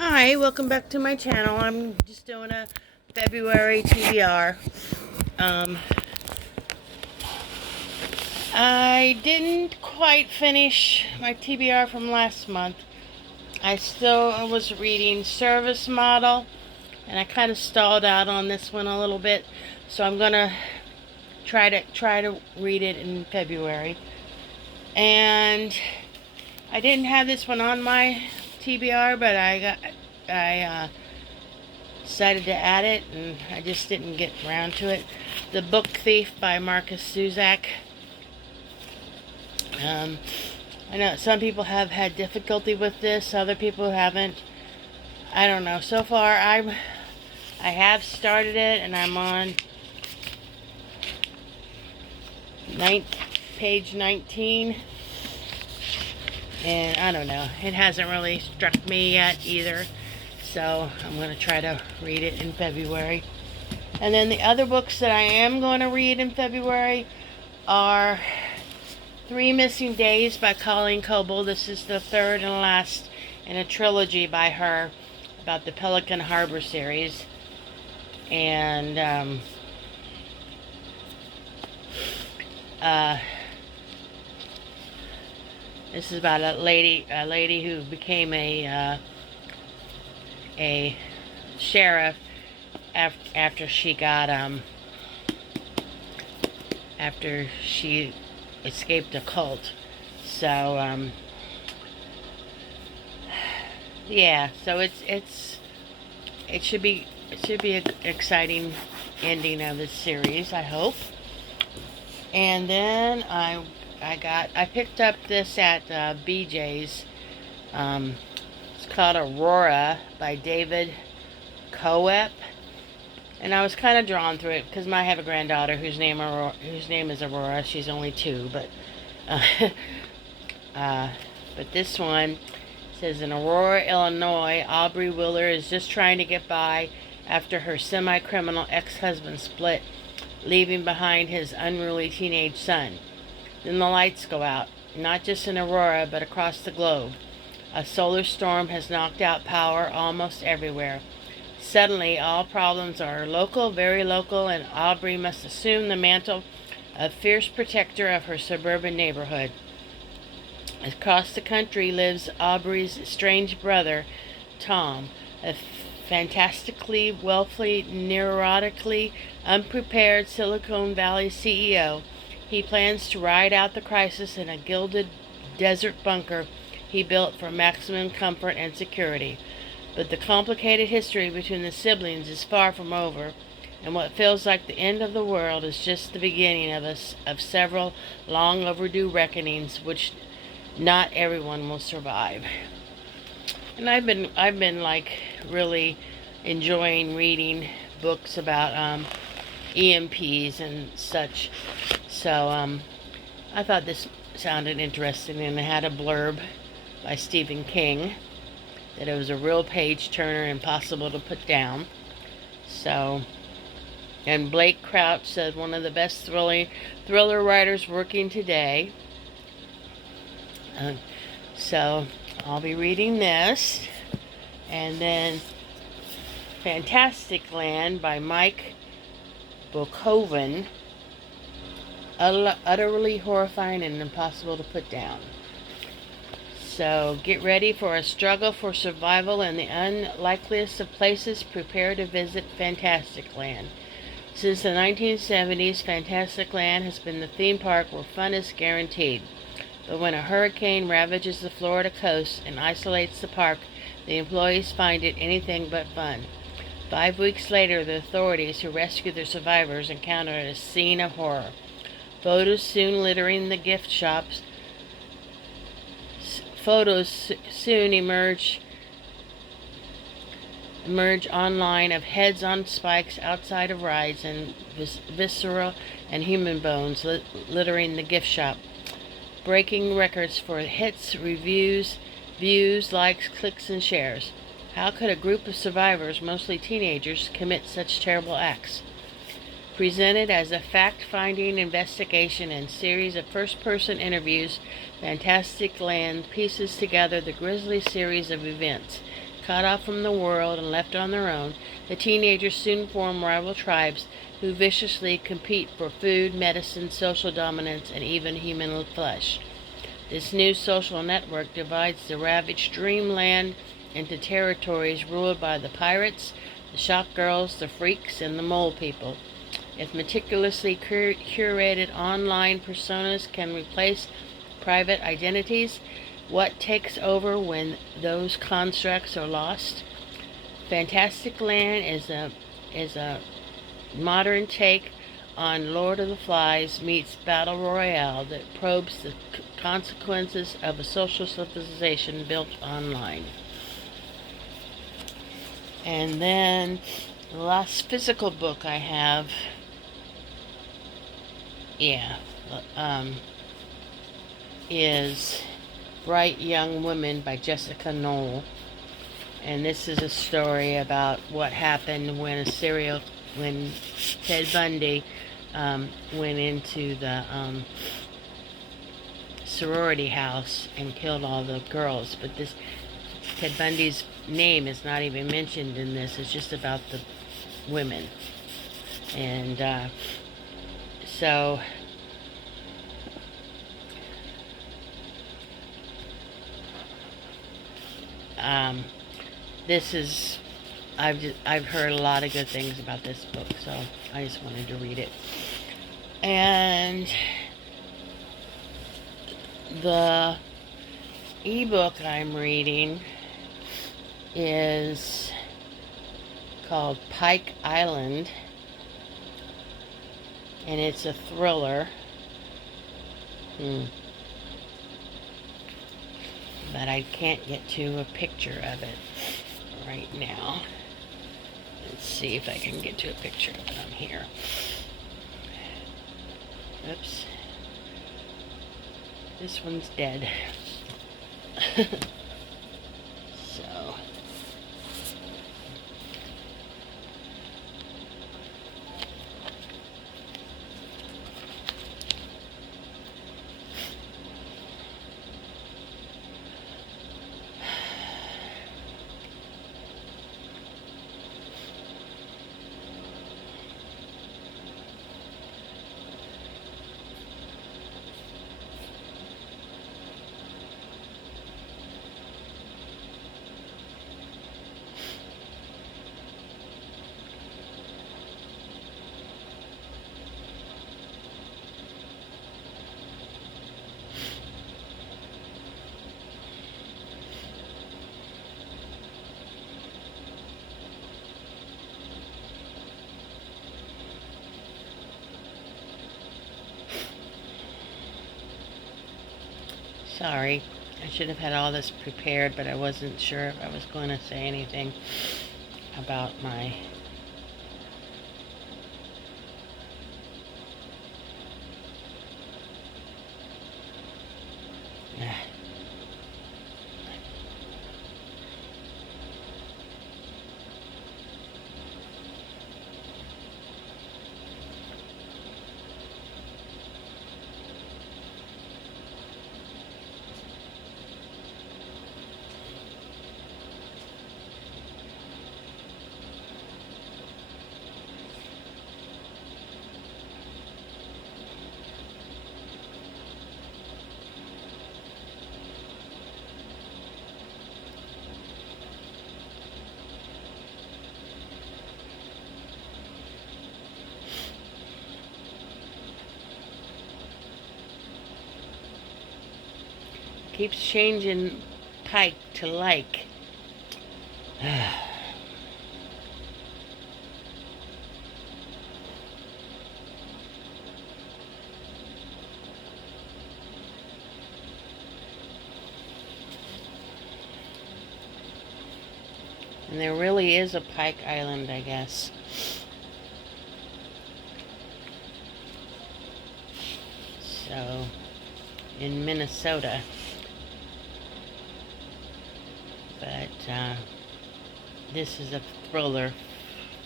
Hi, welcome back to my channel. I'm just doing a February TBR. Um, I didn't quite finish my TBR from last month. I still was reading Service Model, and I kind of stalled out on this one a little bit. So I'm gonna try to read it in February. And I didn't have this one on my TBR, but I decided to add it, and I just didn't get around to it. The Book Thief by Marcus Zusak. Um, I know some people have had difficulty with this, other people haven't. I don't know. So far, I have started it, and I'm on page 19, and I don't know. It hasn't really struck me yet either, so I'm going to try to read it in February. And then the other books that I am going to read in February are Three Missing Days by Colleen Coble. This is the third and last in a trilogy by her about the Pelican Harbor series. And this is about a lady who became a sheriff after she got after she escaped a cult. So yeah, so it should be an exciting ending of this series, I hope. And then I picked up this at BJ's. It's called Aurora by David Coep, and I was kind of drawn through it because I have a granddaughter whose name is Aurora. She's only 2, but uh, but this one says in Aurora, Illinois, Aubrey Willer is just trying to get by after her semi-criminal ex-husband split, leaving behind his unruly teenage son. Then the lights go out, not just in Aurora, but across the globe. A solar storm has knocked out power almost everywhere. Suddenly, all problems are local, very local, and Aubrey must assume the mantle of fierce protector of her suburban neighborhood. Across the country lives Aubrey's strange brother, Tom, a fantastically wealthy, neurotically unprepared Silicon Valley CEO. He plans to ride out the crisis in a gilded desert bunker he built for maximum comfort and security. But the complicated history between the siblings is far from over, and what feels like the end of the world is just the beginning of several long overdue reckonings which not everyone will survive. And I've been like really enjoying reading books about EMPs and such. So I thought this sounded interesting, and it had a blurb by Stephen King that it was a real page turner, impossible to put down. So, and Blake Crouch said one of the best thriller writers working today. So I'll be reading this, and then Fantastic Land by Mike Bokoven, utterly horrifying and impossible to put down. So get ready for a struggle for survival in the unlikeliest of places. Prepare to visit Fantastic Land. Since the 1970s, Fantastic Land has been the theme park where fun is guaranteed. But when a hurricane ravages the Florida coast and isolates the park, the employees find it anything but fun. 5 weeks later, the authorities who rescued the survivors encountered a scene of horror. Photos soon littering the gift shops. Photos soon emerge online of heads on spikes outside of rides and visceral and human bones littering the gift shop, breaking records for hits, reviews, views, likes, clicks, and shares. How could a group of survivors, mostly teenagers, commit such terrible acts? Presented as a fact-finding investigation and series of first-person interviews, Fantastic Land pieces together the grisly series of events, Cut off from the world and left on their own, the teenagers soon form rival tribes who viciously compete for food, medicine, social dominance, and even human flesh. This new social network divides the ravaged dreamland into territories ruled by the pirates, the shop girls, the freaks, and the mole people. If meticulously curated online personas can replace private identities, what takes over when those constructs are lost? Fantastic Land is a modern take on Lord of the Flies meets Battle Royale that probes the consequences of a social civilization built online. And then the last physical book I have, is Bright Young Women by Jessica Knoll. And this is a story about what happened when Ted Bundy went into the sorority house and killed all the girls. But this Ted Bundy's name is not even mentioned in this. It's just about the women. And so this is I've heard a lot of good things about this book, so I just wanted to read it. And the ebook I'm reading is called Pike Island, and it's a thriller. But I can't get to a picture of it right now. Let's see if I can get to a picture of it on here. Oops. This one's dead. So. Sorry, I should have had all this prepared, but I wasn't sure if I was going to say anything about my keeps changing Pike to like. And there really is a Pike Island, I guess. So, in Minnesota. But this is a thriller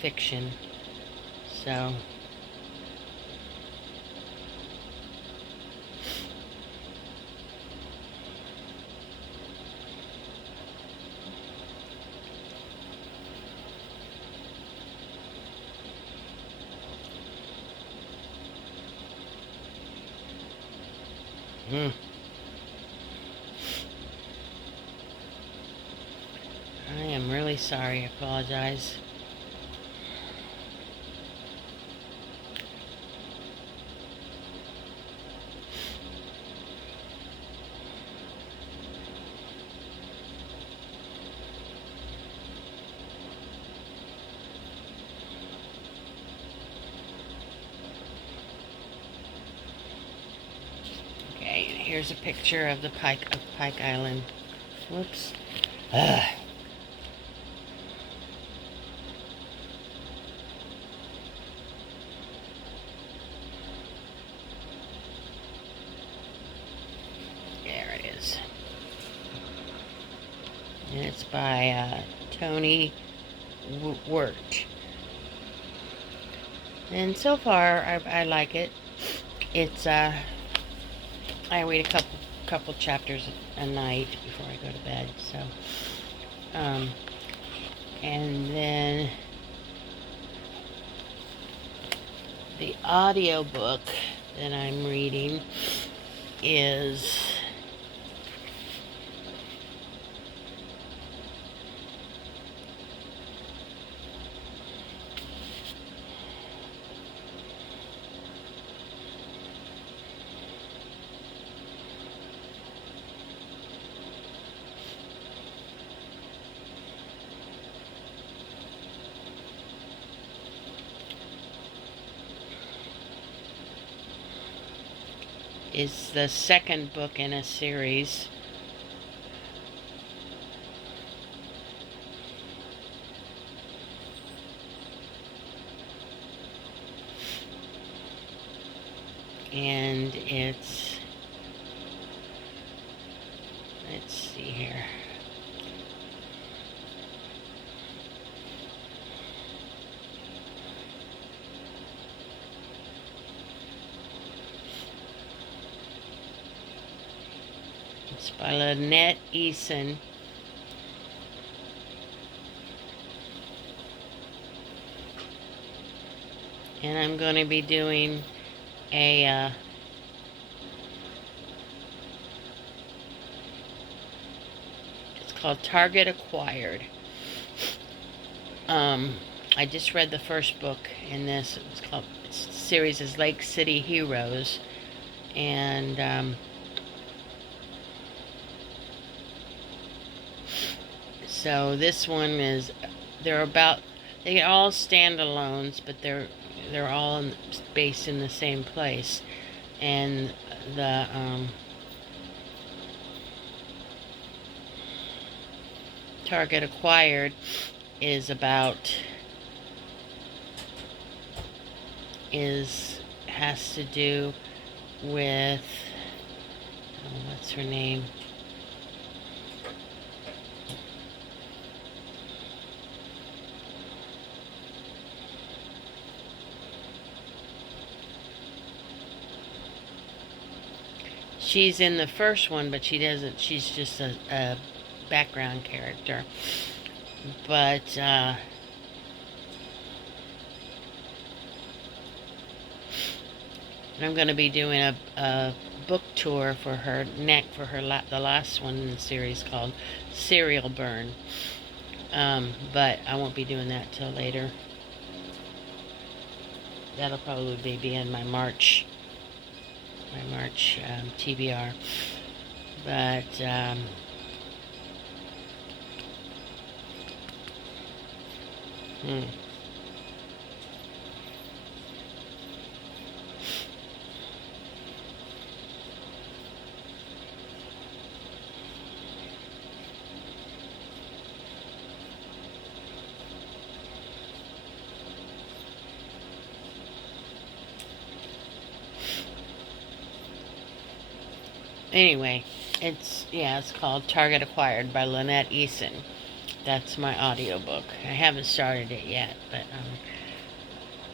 fiction. So, Mm. I am really sorry. I apologize. Okay, here's a picture of the Pike Island. Whoops. Ugh. There it is. And it's by Tony Wirt. And so far, I like it. It's I read a couple chapters a night before I go to bed. So, and then the audio book that I'm reading is the second book in a series. And it's, let's see here. It's by Lynette Eason. And I'm going to be doing a it's called Target Acquired. I just read the first book in this. Its series is Lake City Heroes, and so this one is, they all standalones, but they're all based in the same place. And the Target Acquired is has to do with, what's her name? She's in the first one, but she's just a background character. But I'm going to be doing a book tour for her the last one in the series, called Serial Burn. But I won't be doing that till later. That'll probably be in my March TBR. But anyway, it's called Target Acquired by Lynette Eason. That's my audiobook. I haven't started it yet, but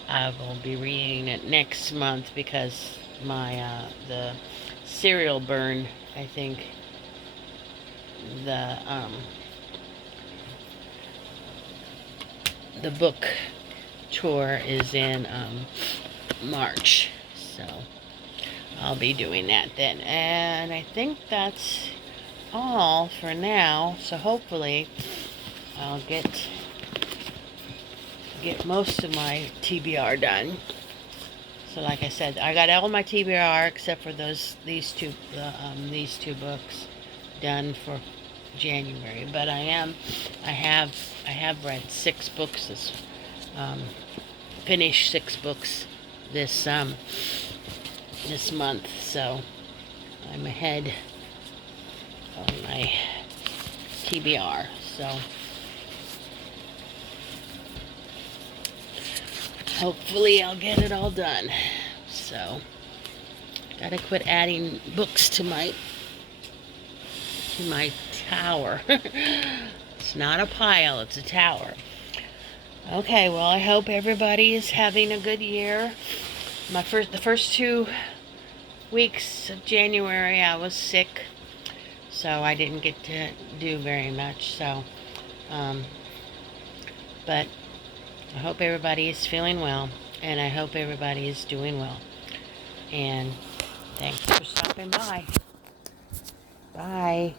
I will be reading it next month, because the Serial Burn, I think the book tour is in March. So I'll be doing that then. And I think that's all for now. So hopefully I'll get most of my TBR done. So like I said, I got all my TBR except for these two books done for January. But I have read 6 books finished 6 books this month, so I'm ahead on my TBR. So hopefully I'll get it all done. So gotta quit adding books to my tower. It's not a pile, it's a tower. Okay, well, I hope everybody is having a good year. The first 2 weeks of January I was sick, so I didn't get to do very much. So but I hope everybody is feeling well, and I hope everybody is doing well. And thanks for stopping by. Bye.